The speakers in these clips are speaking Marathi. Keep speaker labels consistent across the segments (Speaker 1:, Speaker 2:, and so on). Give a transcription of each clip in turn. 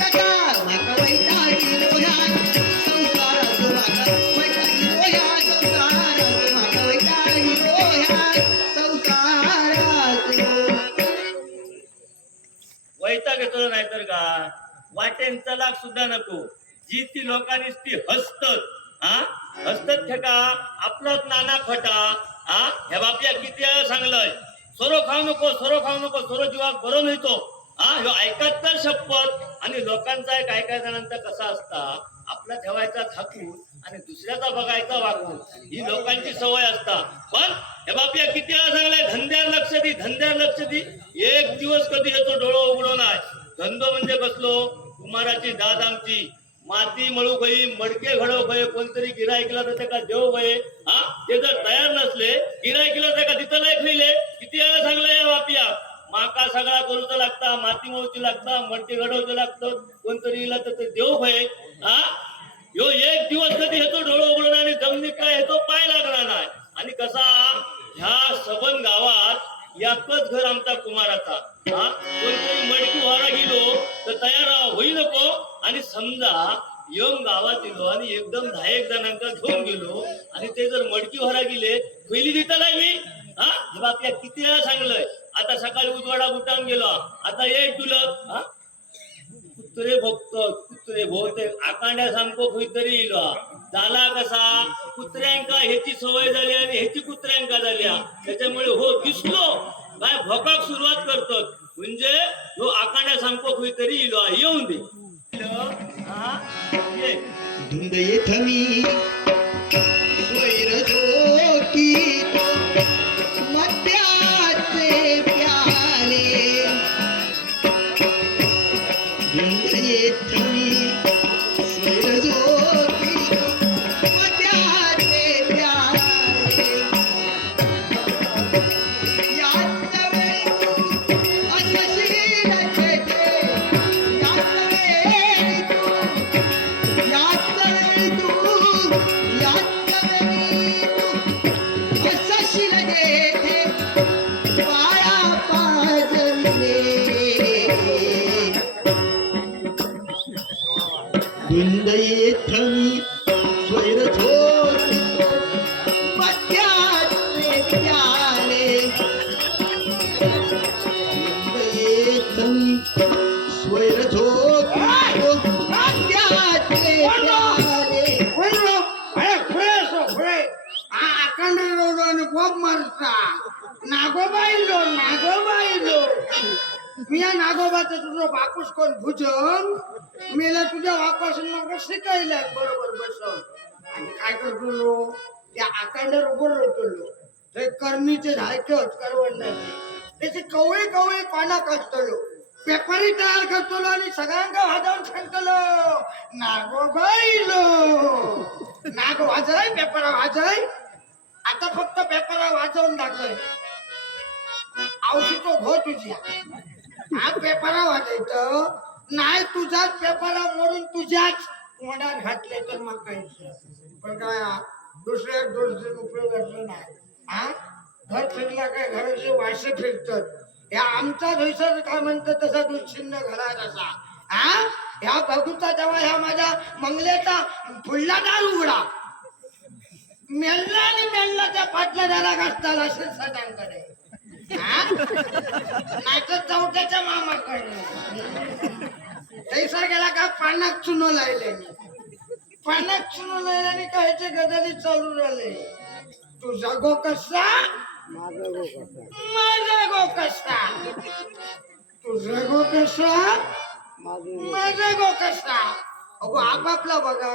Speaker 1: कथा
Speaker 2: नाहीतर का? वाटेन चलाक सुद्धा नको. जी ती लोकांनी ती हसतत हा? हसतत ठेका. आपलाच नाना खटा हा? ह्या बापया किती सांगलंय? सोरो खाऊ नको सोरो खाऊ नको सोरो जीवाक बरो मिळतो हा ह्यो ऐकत तर शपथ. आणि लोकांचा एक काय जणांचा कसा असता आपला ठेवायचा थाकून आणि दुसऱ्याचा बघायचा वागू ही लोकांची सवय असता. पण हे बापया किती वेळा सांगलाय धंद्यावर लक्ष दे धंद्यावर लक्ष दे. एक दिवस कधी येतो डोळो उघडो नाही. धंदो म्हणजे बसलो कुमाराची दाद आमची. माती मळू गई मडके घडव गये कोणतरी गिरायकला तर त्याका देव गये हा ते जर तयार नसले गिरायकला त्याका तिथं नाही लिहिले किती वेळा सांगलाय या बापिया माका सगळा करूचा लागता माती मळूची लागता मडके घडवचं लागतं कोणतरी इला तर ते देव भय हा? यो एक दिवस कधी येतो डोळं उघडून आणि जमनी काय येतो पाय लागणार नाही. आणि कसा? ह्या सबन गावात याकच घर आमचा कुमाराचा. हा? कोणतरी मडकी व्हायला गेलो तर तयार होई नको. आणि समजा येऊन गावात येलो आणि एकदम दहा एक जणांका घेऊन गेलो आणि ते जर मडकी व्हायला गेले पहिली देता नाही मी. हा? हे किती वेळा सांगलंय? आता सकाळी उजवाडा गुटावून गेलो. आता ये तुलक हा? कुत्रे भोगतो कुत्रे भोवते आकांड्या सामको खंयतरी इलो. झाला कसा? कुत्र्यांका ह्याची सवय झाली आणि ह्याची कुत्र्यांका झाल्या. त्याच्यामुळे हो दिसलो. काय भोकाक सुरुवात करतात म्हणजे तो आकांड्या सामको खंयतरी इलो. येऊन दे. इलो, हा, ये.
Speaker 1: धुंद येथ मी
Speaker 3: काय करतो त्या आकांडावर उभं राहतो ते करणीचे धायकत करवंडाचे त्याचे कवळे कवळे पाना काढतलो पेपरी तयार करतलो आणि सगळ्यांका वाजवून सांगतलो नागोबाईलो नाग वाजय पेपरा वाजय आता फक्त पेपरा वाजवून दाखव औषधो घो तुझ्या. हा पेपरा वाजायचं. नाही तुझाच पेपरा मोडून तुझ्याच तोंडात घातले तर मग काय? पण काय दुसऱ्या दोष असला नाही. हा? घर फिरला काय? घराचे वासे फिरतात या आमचा धुसर काय म्हणतात तसा दुश्चिन्ह घरात असा. हा? ह्या बघूचा तेव्हा ह्या माझ्या मंगलेचा फुडला दार उघडा. मेल्ला आणि मेल्ला त्या पाटला त्याला घातला असेल सदांकडे. नाहीतर चौथ्याच्या मामाकडे. तैसा गेला का? पाण्यात चुनो लायले लायले आणि कायचे गजाली चालू राहिले तू जागो कसा? माझा गो कसा? तू जगो कसा? माझा गो कसा? अगो आपापला बघा.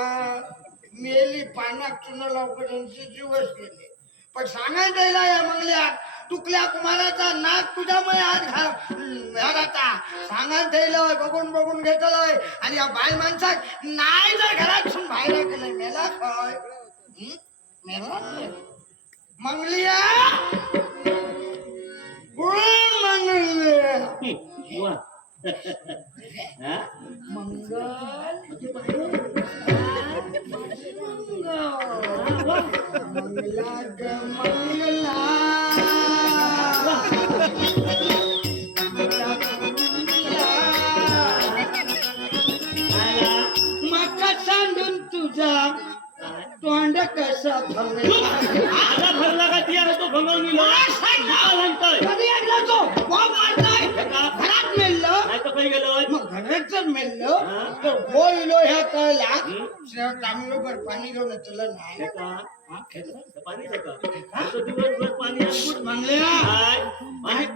Speaker 3: मेली पानात चुनो लावपर्यंत दिवस गेले. पण सांगायला या मंगल्या तुकल्या कुमाराचा नाक तुझ्यामुळे आज घराचा सांगायला द्यायलोय बघून बघून घेतलय. आणि या बाय माणसाक नाही जर घरात बाहेर केलंय मेला खय मेला पाणी घेऊन नाही.
Speaker 2: दिवसभर पाणी?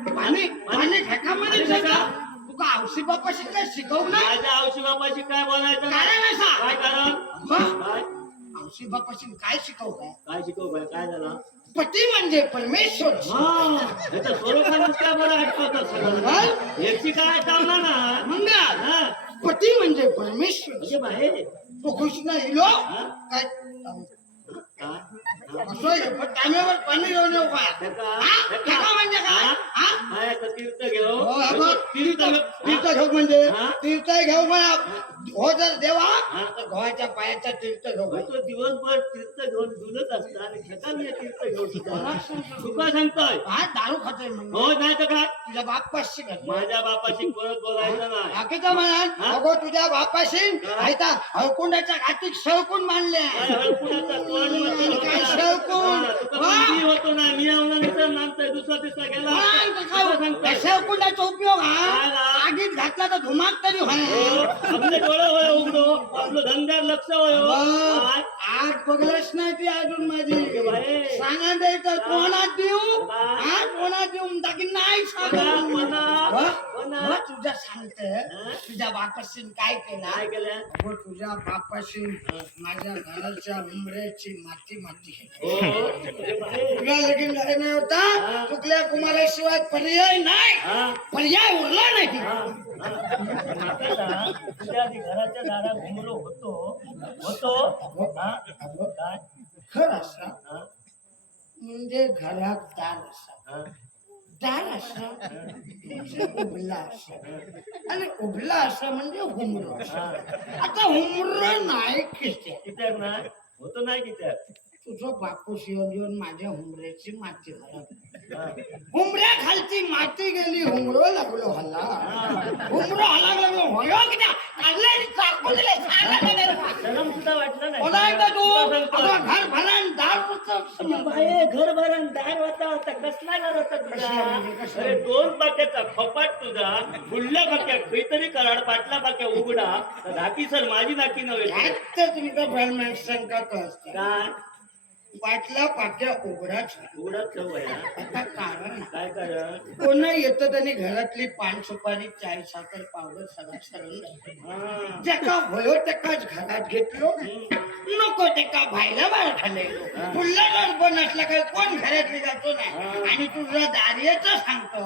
Speaker 2: पाणी
Speaker 3: पाणी ठेकामध्ये तुका औषधी बापाशी काय शिकवलं
Speaker 2: माझ्या औषधी बापाशी काय बोलायचं? नाही.
Speaker 3: कारण असा
Speaker 2: काय कारण? काय?
Speaker 3: औषधी बापाशी काय शिकवलं
Speaker 2: काय शिकव काय काय झालं?
Speaker 3: पती म्हणजे परमेश्वर.
Speaker 2: हा. याचं स्वरूपानंच काय बरं सगळं? याची काय चालणार ना
Speaker 3: मंगा
Speaker 2: हा.
Speaker 3: पती म्हणजे परमेश्वर.
Speaker 2: म्हणजे बाहेर
Speaker 3: तो खुश नाही लो? काय? टामेवर पाणी घेऊन येऊ का?
Speaker 2: ठेका? ठेका?
Speaker 3: ठेका म्हणजे काय?
Speaker 2: हा? तीर्थ घेऊ. तीर्थ
Speaker 3: तीर्थ तीर्थ घेऊ म्हणजे?
Speaker 2: हा?
Speaker 3: तीर्थ घेऊ हो जर देवा
Speaker 2: हा?
Speaker 3: गव्हाच्या पायाचा तीर्थ घेऊ
Speaker 2: तो दिवसभर तीर्थ घेऊन डुलत असता आणि मी तीर्थ घेऊ तुझा तुका सांगतोय.
Speaker 3: हा दारू खातोय म्हणजे
Speaker 2: हो नाही तर काय?
Speaker 3: तुझ्या बाप पाशी घातलं
Speaker 2: माझ्या बापाशी परत बोलायचं नाही
Speaker 3: बाकीचं म्हणा
Speaker 2: हा?
Speaker 3: अगो तुझ्या बापाशी
Speaker 2: हा?
Speaker 3: ऐका हळकुंडाच्या घाटीत सळकून मानले
Speaker 2: काय हळकुणाचा तोंड म्हणतो लोकांना.
Speaker 3: काय सळकून?
Speaker 2: हा, तुका
Speaker 3: वा?
Speaker 2: मुलगी होतो ना मी आवला नामतोय दुसरा तिसरा गेला तुका सांगतोय.
Speaker 3: सळकुंडाचा उपयोग
Speaker 2: काय
Speaker 3: हा
Speaker 2: ना?
Speaker 3: आगीत घातला तर धुमाक तरी
Speaker 2: हो,
Speaker 3: होणार
Speaker 2: आपले डोळे होय उघडो आपलं धंद्यावर लक्ष होय हो. काय?
Speaker 3: आज पगलच नाही ती अजून माझी
Speaker 2: बाई.
Speaker 3: सांगा द्यायचं कोणात देऊ
Speaker 2: हा?
Speaker 3: हा कोणात देऊ टाकी नाही
Speaker 2: कोणा-
Speaker 3: सांगा तुझ्या सांगते.
Speaker 2: हा?
Speaker 3: तुझ्या बापाशी काय केला?
Speaker 2: काय केलं?
Speaker 3: अगो तुझ्या बापाशी माझ्या घराच्या उमऱ्याची माती माती
Speaker 2: हो.
Speaker 3: तुला लगीन झाले नाही
Speaker 2: हा.
Speaker 3: होता चुकल्या कुमाराशिवाय पर्याय नाही.
Speaker 2: हा.
Speaker 3: पर्याय उरला नाही
Speaker 2: हा, हा. तुझ्या घराच्या दारात घुमलो होतो. होतो? हा? काय?
Speaker 3: घर असा.
Speaker 2: हा?
Speaker 3: म्हणजे घरात दार असा.
Speaker 2: हा?
Speaker 3: दार असा म्हणजे उभला असा आणि उभला असा म्हणजे हुमर असा आता हुमर नाही किती
Speaker 2: किती आहेत ना होतो नाही किती आहेत?
Speaker 3: तुझं बापूस येऊन येऊन माझ्या हुमऱ्याची माती हरप. हुमऱ्या खालची माती गेली हुमरो लागलो हल्ला हुमरो हला लागलो होयो सांगा नाही रे बा.
Speaker 2: शरम सुद्धा वाटलं नाही.
Speaker 3: बोला एकदा तू?
Speaker 2: तुला सांगतोय.
Speaker 3: आता घर भरण दार
Speaker 2: बाये घर भरण दार होता होता कसला घर होता तुझा? अरे दोन पाक्याचा खपाट तुझा फुडल्या पाक्या खैतरी कराड पाटला पाक्या उघडा सर माझी धाकी नव्हे.
Speaker 3: तुमचं भरमान संकट असतं
Speaker 2: काय?
Speaker 3: वाटला पाक्या उघडाच. आता कारण
Speaker 2: काय कारण?
Speaker 3: कोण येतं त्यांनी घरातली पान सुपारी चाय साखर पावडर सगळं सरून
Speaker 2: हा.
Speaker 3: ज्याका भयो त्याकाच घरात घेतलो. नको त्याका भायला बाहेर खाल्लेलो पुल्ला गडबड नसला काय कोण घरातली जातो नाही. आणि तुझा दार्याचं सांगतो.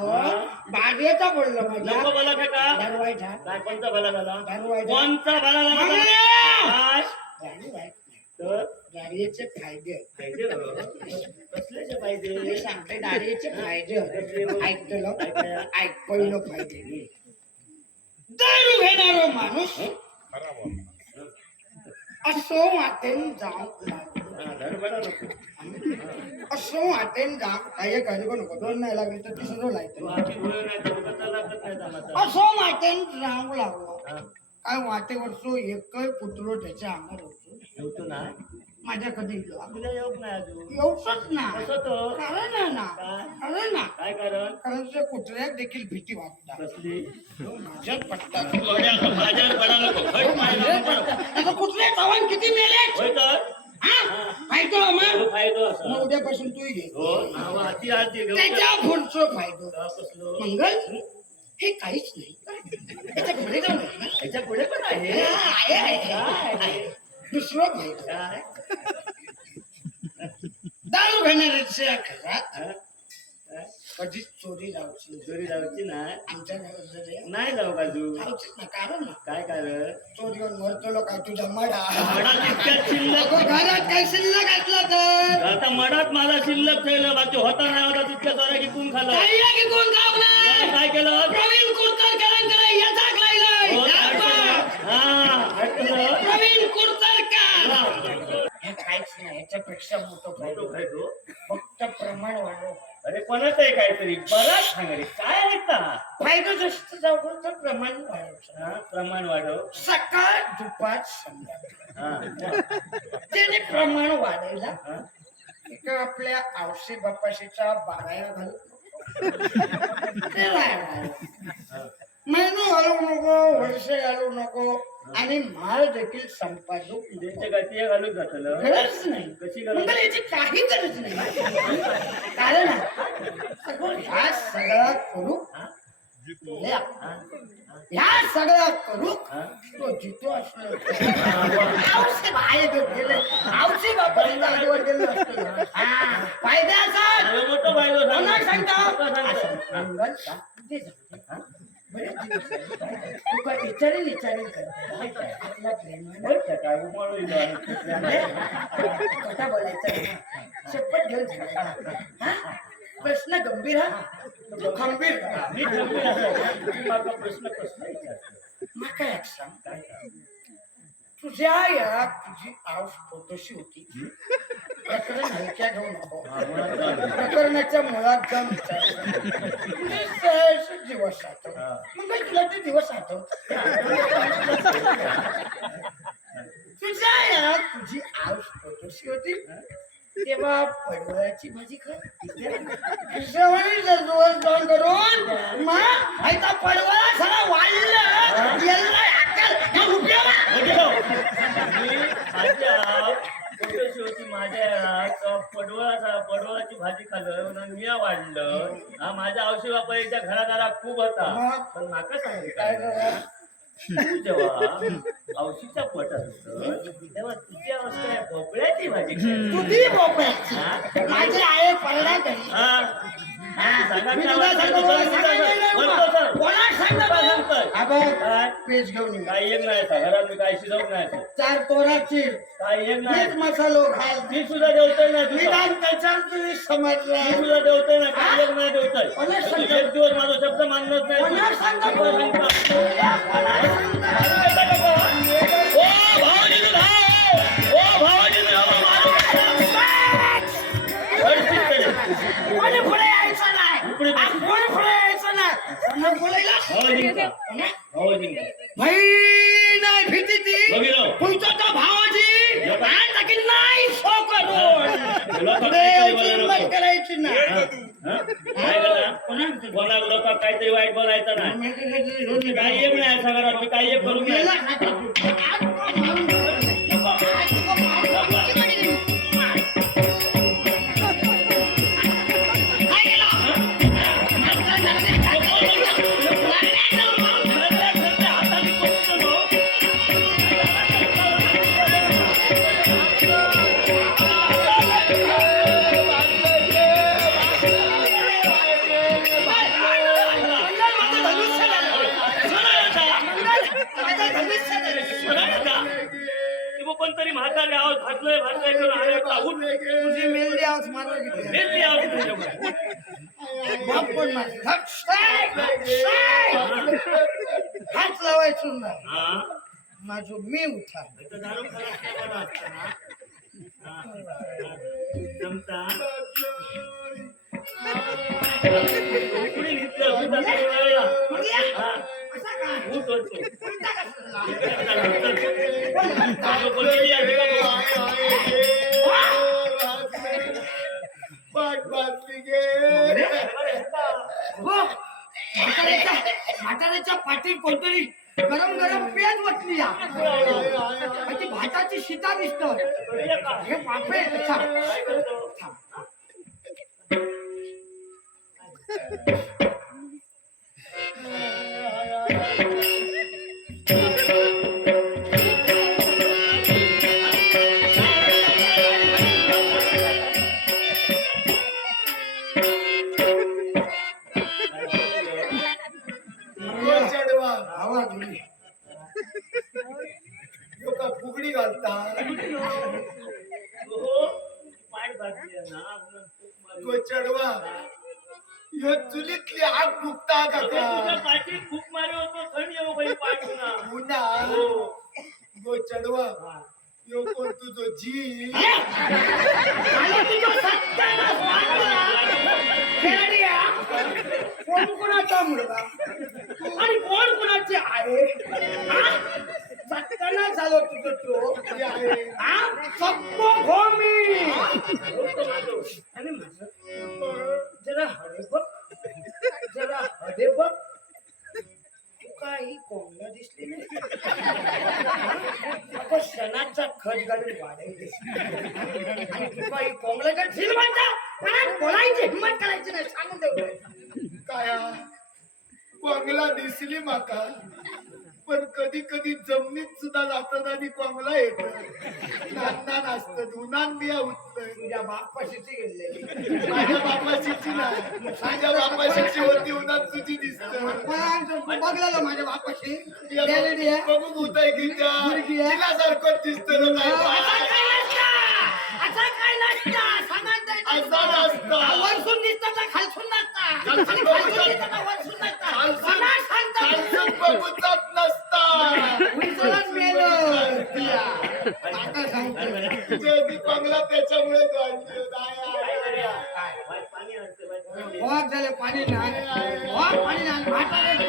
Speaker 3: बार्याचा बोललो
Speaker 2: नको
Speaker 3: माझ्या
Speaker 2: बोला का का
Speaker 3: दारवायचा
Speaker 2: कोणता भला झाला.
Speaker 3: दारवायचा
Speaker 2: कोणता भला झाला. तर?
Speaker 3: दार्याचे फायदे.
Speaker 2: फायदे हो. कसल्याचे फायदे?
Speaker 3: सांगते दार्याचे फायदे. ऐकतलं ऐक पहिलं फायदे. दारू घेणारो माणूस असो वाटेन जाऊ
Speaker 2: हा,
Speaker 3: असो वाटेन जा काही करू नको दोन नाही लागले तर तिसरं
Speaker 2: लागत.
Speaker 3: असो वाटेन जाऊ लागलो.
Speaker 2: हा,
Speaker 3: काय वाटेवरचो एकही पुतळो त्याच्या अंगावर होतो.
Speaker 2: ना?
Speaker 3: माझ्या कधी इलो.
Speaker 2: तुला योग नाही अजून?
Speaker 3: येऊच ना.
Speaker 2: कसं तो
Speaker 3: कारण आहे ना
Speaker 2: काय?
Speaker 3: कारण ना.
Speaker 2: काय कारण?
Speaker 3: कारण ते कुत्र्याक देखील भीती वाटतात.
Speaker 2: कसली?
Speaker 3: माझ्यात पटतात
Speaker 2: माझ्यावर पडा नको फट मारायला नको.
Speaker 3: आता कुत्रे चव्हाण किती मेले?
Speaker 2: होय तर
Speaker 3: हा फायदो मग. मग उद्यापासून तू घे.
Speaker 2: हो नाव हाती हाती घेऊ
Speaker 3: त्याच्या पुढचं फायदो.
Speaker 2: का कसलो
Speaker 3: मंगल हे काहीच नाही. त्याच्या पुढे ना.
Speaker 2: त्याच्या पुढे पण आहे?
Speaker 3: हे आहे, आहे, आहे, आहे. दुसरं फायदो.
Speaker 2: काय?
Speaker 3: दारू घेणाऱ्याच्या घरात? कधीच चोरी जाऊची
Speaker 2: चोरी जाऊची नाही?
Speaker 3: आमच्या घरात जरी
Speaker 2: नाही जाऊ बाजू
Speaker 3: जाऊचीच ना कारण ना.
Speaker 2: काय कारण?
Speaker 3: चोरी येऊन मरतो काय तुझ्या मडा?
Speaker 2: मडा तितक्यात शिल्लक.
Speaker 3: अगो घरात काय शिल्लक असलं तर?
Speaker 2: आता मडात माझा शिल्लक ठेवलं बाकी होता नाही होता तितक्या चोऱ्या की खाल्ला
Speaker 3: काही कोण गाव नाही
Speaker 2: काय केलं?
Speaker 3: प्रवीण कुरतरकरांकडे याचा
Speaker 2: हो,
Speaker 3: लागलाय
Speaker 2: काय केलं? हा ऐकलं?
Speaker 3: प्रवीण कुरतरकर
Speaker 2: हा.
Speaker 3: हे काहीच नाही याच्यापेक्षा मोठं फायदो
Speaker 2: खायचो, खायचो.
Speaker 3: फक्त प्रमाण वाढव.
Speaker 2: अरे कोणाचं आहे काहीतरी? बराच सांग रे. काय आहे का?
Speaker 3: फायदा जास्त जाऊ तर प्रमाण वाढवचं
Speaker 2: हा, प्रमाण वाढव.
Speaker 3: सकाळ दुपार संध्याकाळ.
Speaker 2: हा,
Speaker 3: त्याने प्रमाण वाढायला
Speaker 2: हा.
Speaker 3: एका आपल्या आवशी बापाशीचा बाराया घालू ते नाही घालू. महिना घालू नको वर्ष घालू नको. आणि माल देखील संपादू
Speaker 2: त्यांच्या गती घालून जातलं
Speaker 3: गरज नाही.
Speaker 2: कशी
Speaker 3: याची काही गरज नाही. कारण ह्या सगळ्या करू ह्या सगळ्या करू? तो जितो असलो गेले आजवर गेलो असतो. हा
Speaker 2: मोठं
Speaker 3: सांगता? मंगल? बरेच विचारेल विचारेल. करतो. आपल्या
Speaker 2: काय उमाळू
Speaker 3: बोलायचा शपथ घेऊन झाला प्रश्न गंभीर हा? खंबीर.
Speaker 2: मी गंभीर आहे. माझा प्रश्न काय सांग?
Speaker 3: तुझ्या या तुझी आऊस फोटोशी होती. प्रकरण हलक्या घेऊ नको. प्रकरणाच्या मुळात जाऊन विचार. सहज आठव मग तुला दिवस तुझ्या या तुझी आऊस होती. तेव्हा पडवळाची भाजी खात दिवस दोन करून मग आता पडवळा सगळा वाढलं. याला अक्कल उपयोग
Speaker 2: माझ्या तर पडवळाचा भाजी खाल्लं मिया वाढलं हा माझ्या औषधी बापाच्या घरादारा खूप होता? पण माका सांगितलं
Speaker 3: काय
Speaker 2: तू जेव्हा औशीच्या पोटात तेव्हा तुझी अवस्था भोपळ्याची भाजी खायची.
Speaker 3: तुझी भोपळ्याची
Speaker 2: हा?
Speaker 3: माझी आहे परडा
Speaker 2: हा?
Speaker 3: नाही? हा? पेज घेऊन ये.
Speaker 2: काय एक नाही घरात मी शिजवत नाही.
Speaker 3: चार तोरा चिर
Speaker 2: काय एक
Speaker 3: मीठ
Speaker 2: नाही
Speaker 3: मसालो घाल
Speaker 2: मी सुद्धा जेवतोय ना तुझा.
Speaker 3: निदान त्याच्यावर तुम्ही समजलं
Speaker 2: मी सुद्धा जेवतोय ना काय एक नाही
Speaker 3: सांगतो?
Speaker 2: एक दिवस माझा शब्द मानत नाही
Speaker 3: कोणाला सांगतो?
Speaker 2: कोणाला सांगतो?
Speaker 3: कोणाला सांगतो?
Speaker 2: ओ भावाजी तू
Speaker 3: भाई नाही भीती ती
Speaker 2: बघितलं?
Speaker 3: तुमचा तो भावाजी आणि टाकीन नाही सो करून
Speaker 2: तुला तर
Speaker 3: देव
Speaker 2: काहीतरी बोलायला
Speaker 3: चिंमत
Speaker 2: नको.
Speaker 3: करायची ना
Speaker 2: हा? हा? काय करणार? कोणा लोकांना काहीतरी वाईट बोलायचं नाही काही एक नाही सगळं मी काही एक करून भाजलोय भाजलोय करून आले का उठ
Speaker 3: तुझी मेलडी आवाज मारला किती
Speaker 2: हेच मी आहोत तुझ्याकडे.
Speaker 3: बाप पण माझी धक, साय, साय. हात लावायचं नाही
Speaker 2: हा?
Speaker 3: माझं मी उठा
Speaker 2: इथं दारू खलास काय बरं असतं ना? हा. जमता? कुणी घेतलं? सुद्धा काही वेळेला. हा.
Speaker 3: म्हाताऱ्याच्या म्हाताऱ्याच्या पाठीत कोणतरी गरम गरम पेज वतली या. ती भाताची शिता दिसत
Speaker 2: हे का?
Speaker 3: हे बापरे कसा
Speaker 2: काय
Speaker 4: चढवा. ह्यो चुलीतली आग
Speaker 2: पाठीत खूप मारे होतो थंड येऊ बाई
Speaker 4: पुन्हा
Speaker 2: हो.
Speaker 4: चढवा. यो कोण तुझो जी
Speaker 3: आणि. खेळड्या. कोण कोणाचा मुलगा? आणि कोण कोणाचे आहे हा? झालो तुझं तो. हा? सक्को भूमी आणि अरे हरे बघ तू काही कोंबडा दिसली नाही. आपण सणाचा खत घालून वाढायचे आणि तू काही कोंबड्याचा झील म्हणता पण बोलायची हिंमत करायची नाही. सांगून देऊ.
Speaker 4: काय कोंगला दिसली माका. पण कधी कधी जमिनीत सुद्धा जातात आणि कोंगला येत नांदा असत उन्हान बिया
Speaker 3: तुझ्या बापाशीची गेलेली
Speaker 4: माझ्या बापाशीची नाही माझ्या बापाशीची होती उन्हात तुझी दिसत
Speaker 3: बघलेलं माझ्या बापाशी गेलेली आहे.
Speaker 4: बघू भूत आहे की त्या. तिच्यासारखं दिसतं ना
Speaker 3: असं
Speaker 4: काय
Speaker 3: काय नसतं. असं काय नसतं. तुला.
Speaker 4: नसतं.
Speaker 3: वरसून दिसतं का खालसून नसतं.
Speaker 4: खालसून
Speaker 3: आणि
Speaker 4: बघू
Speaker 3: खालसून
Speaker 4: शकतो.
Speaker 3: दिसतं का वरसून नसतं.
Speaker 4: खालसून-
Speaker 3: मला सांगतो.
Speaker 4: खालसून बघू जात नसता
Speaker 3: उलटूनच मेलं. तिला. आता सांगतो.
Speaker 4: जे कोंगला त्याच्यामुळे गाडली.
Speaker 3: काय?
Speaker 2: पाणी आणते बाई, पाणी.
Speaker 3: वाघ झाले पाणी नाही वाघ पाणी नाही म्हातारे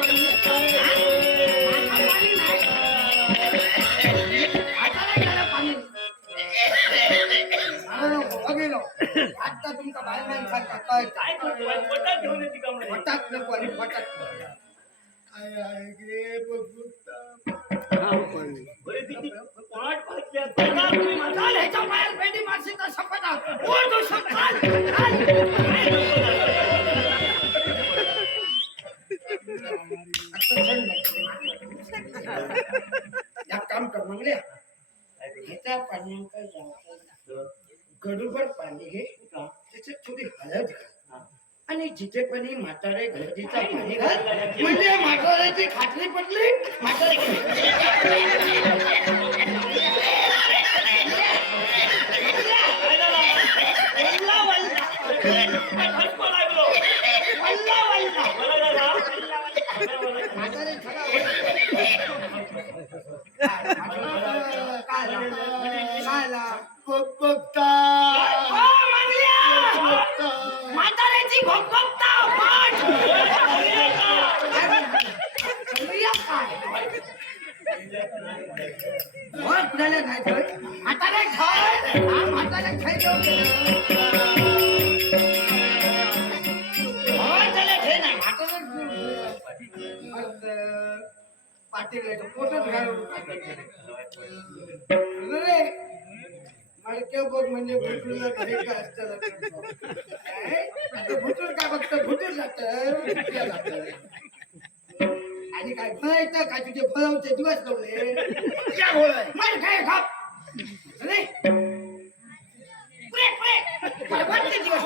Speaker 3: बायमान
Speaker 2: काय पोटात घेऊन येते
Speaker 3: फटाक नको आणि फटाक
Speaker 4: काय आहे गे
Speaker 2: बरे तिची तुम्ही
Speaker 3: ह्याच्या तर शपथ तो शपथ. काम कर मंगल्या ह्याच्या पाण्याचं जायचं. गडूभर पाणी घे त्याच्यात थोडी हळद घाल. आणि जिथे पण ही म्हातारे हळदीचा पाणी घाल म्हणजे म्हाताऱ्याची खात्री पडली म्हातारे पाटील पोटच घालून रे मडके बघ म्हणजे भुटूला काय? असतं? आता आणि काय फळायचं काय तुझे फळवचे दिवस लावले?
Speaker 4: क्या
Speaker 3: खाप रे दिवस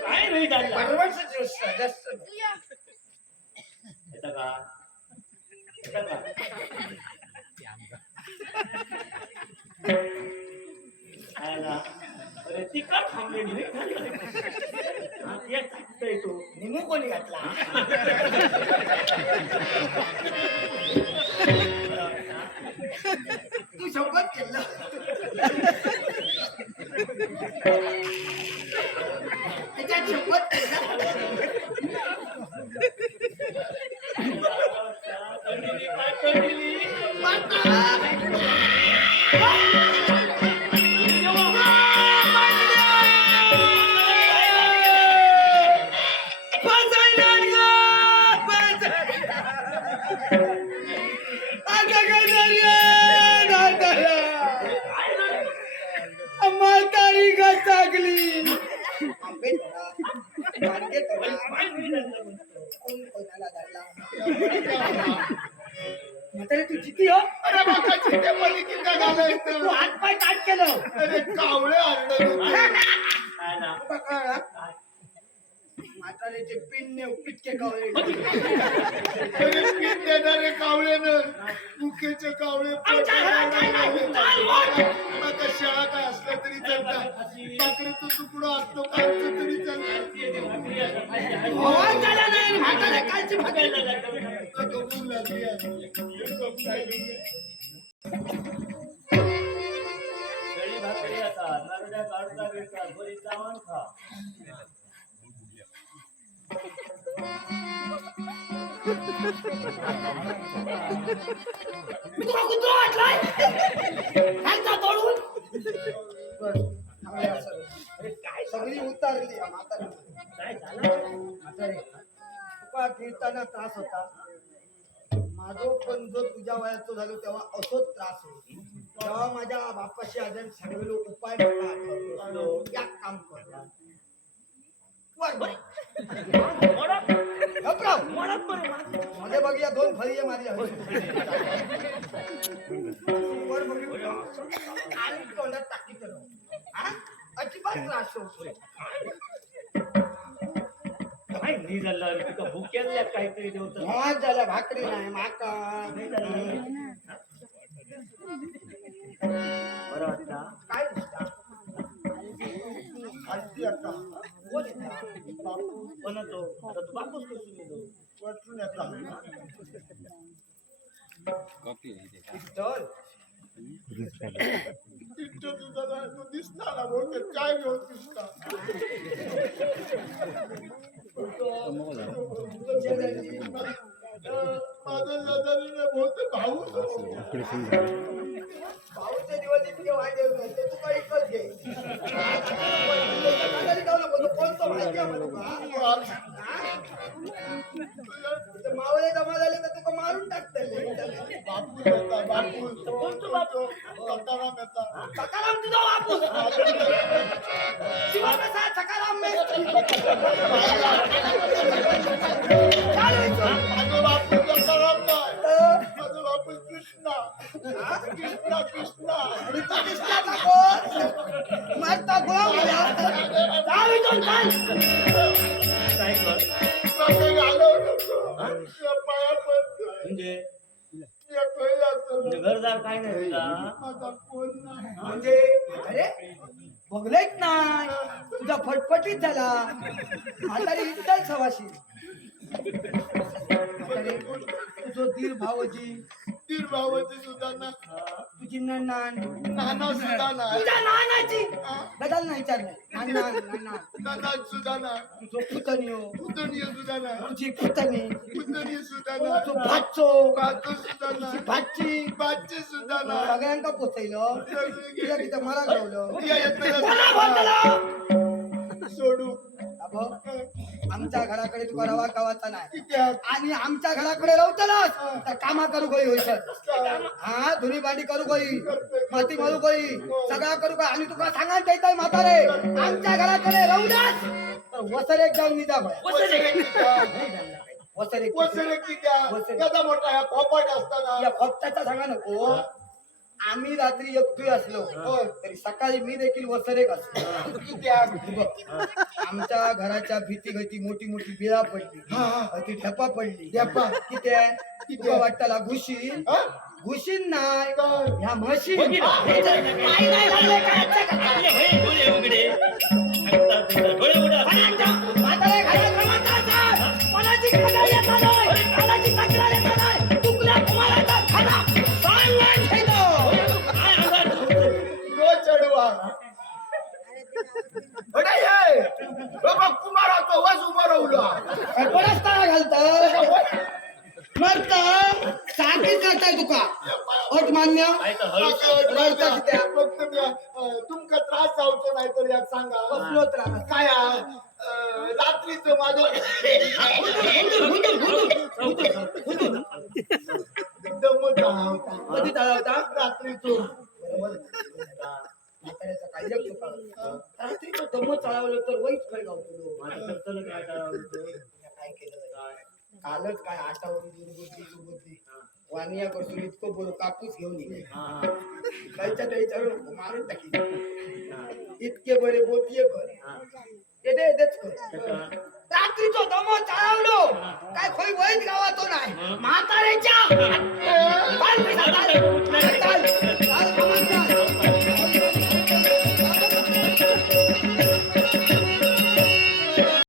Speaker 2: काय नाही
Speaker 3: दिवस जास्त.
Speaker 2: येतं का? का? थांबलेली तो.
Speaker 3: निमू कोणी घातला तू शपथ केलं त्याच्यात शपथ केलं
Speaker 4: अरे पलिकिता
Speaker 3: तू
Speaker 4: घालायचं
Speaker 3: हात पाय ताट केलं.
Speaker 4: अरे कावळे आणलं
Speaker 2: काय ना?
Speaker 3: म्हातारीचे पिन्ने पिटके कवळे.
Speaker 4: अरे पीठ देणारे मुखेचे कावळे.
Speaker 3: चाल, वाट.
Speaker 4: आता शाळा काय असलं तरी चालतात पाकरीचा तुकडा असतो कालचं तरी चालतं.
Speaker 3: भगवान झाला नाही म्हातारे कालची भाकरी.
Speaker 4: आता
Speaker 2: नरड्या काढता बिडता, बरी चावण खा
Speaker 3: मी तुला कुत्रा वाटलाय ह्यांचा तोडून काय सगळी उतारली म्हातारी
Speaker 2: काय झालं
Speaker 3: म्हातारी तुका त्रास होता माझो पण जो तुझ्या वयाचं झालो तेव्हा असोच त्रास होतो तेव्हा माझ्या बापाशी आजन सांगलेलो उपाय मला आठवतो या काम कर मध्ये बघ या दोन फळी आहे माझी वर बघ आणि तोंडात टाकी कर हा? अजिबात त्रास होतो
Speaker 2: काय नाही झालं? तुका भुक्याला काहीतरी देवत.
Speaker 3: झाल्या भाकरी नाही माका
Speaker 2: बरं वाटता
Speaker 3: काय दिसता आजी आता कोण येता?
Speaker 2: पण तो आता तू बापूस कसून येतो
Speaker 3: वरतून येता पिस्तol?
Speaker 4: तिथं तुझा ना- तू बहुतेक काय घेऊन. अं, माझं शेजारीने बहुतेक भाऊच होतो.
Speaker 3: भाऊचे दिवस इतके वाईट येऊ नये, ते तू काही इकत घे. शेजारी जाऊ नको, तो कोणतो माहिती आहे मला तुका? हा? ते मावळे जमा झाले तर तुका मारून टाकतले
Speaker 4: बापू येता, बापू. कोणतो बापू? सकाराम येता.
Speaker 3: सकाराम तुझा बापूस शिवा कसा सकाराम मेस्त्री. चालू इथं.
Speaker 4: माझं बापू कृष्णा कृष्णा कृष्णा
Speaker 3: मारता गोळा
Speaker 2: म्हणजे घरदार काय नाही तुला?
Speaker 3: म्हणजे? अरे बघलेच नाही. तुझा फटफटीत झाला. आता इतकाल सवाशी तुझो दीर भावजी.
Speaker 4: तीर भावाची सुद्धा ना.
Speaker 3: तुझी नणान
Speaker 4: नाना सुद्धा नाही
Speaker 3: तुझ्या नानाची बदल नाही विचार नाही नाना नाना
Speaker 4: नाना सुद्धा ना.
Speaker 3: तुझो पुतण्यो.
Speaker 4: पुतणी सुद्धा ना.
Speaker 3: तुझी पुतणी.
Speaker 4: पुतणी सुद्धा ना.
Speaker 3: तुझो भाचो
Speaker 4: बाजू सुद्धा ना.
Speaker 3: भाची
Speaker 4: बाची सुद्धा ना.
Speaker 3: सगळ्यांका पोचयलो तुझ्या तिथं मला?
Speaker 4: सोडू.
Speaker 3: आमच्या घराकडे तुका रवा कावाचा नाही? आणि आमच्या घराकडे रवतलस तर कामा करू गई होईस हा धुनी भांडी करू गई माती मारू गई सगळा करू गई आणि तुका सांगा देताय म्हातारे आमच्या घराकडे रवलास तर वसर एक जाऊन निजा भया
Speaker 4: वसरे किती आहे?
Speaker 3: वसर एक
Speaker 4: वसरे किती आहे?
Speaker 3: वसरे.
Speaker 4: एवढा मोठा कॉपाट असताना.
Speaker 3: या खोपटाचा सांगा नको. आम्ही रात्री एकटोय असलो. तरी सकाळी मी देखील असलो
Speaker 4: आहे?
Speaker 3: बघ, आमच्या घराच्या भीती गती मोठी मोठी बिळा पडली. ती ठेपा पडली
Speaker 4: ठेपा.
Speaker 3: किती वाटताला घुशीन
Speaker 4: हा?
Speaker 3: घुशीन नाही? ह्या म्हशी.
Speaker 4: बाबा कुमाराचं वस उभं राहुला
Speaker 3: काय परस्तारा घालतं? मरतं? सारखीच करताय तुका अट मान्य
Speaker 2: तर?
Speaker 4: फक्त तुमका त्रास जावचो नाही तर यात सांगा
Speaker 3: कसलो त्रास?
Speaker 4: काय रात्रीचं माझं दम होता
Speaker 3: कधी तळा होता
Speaker 4: रात्रीचं
Speaker 3: कालच काय आटावरी दुर्गुती वानिया करतो इतकं बोल कापूस घेऊन त्याच्या मारून टाकी. इतके बरे बोतीये कर रात्रीचो दमो चालवलो काय खोई वैद गावातो नाही. म्हातारेच्या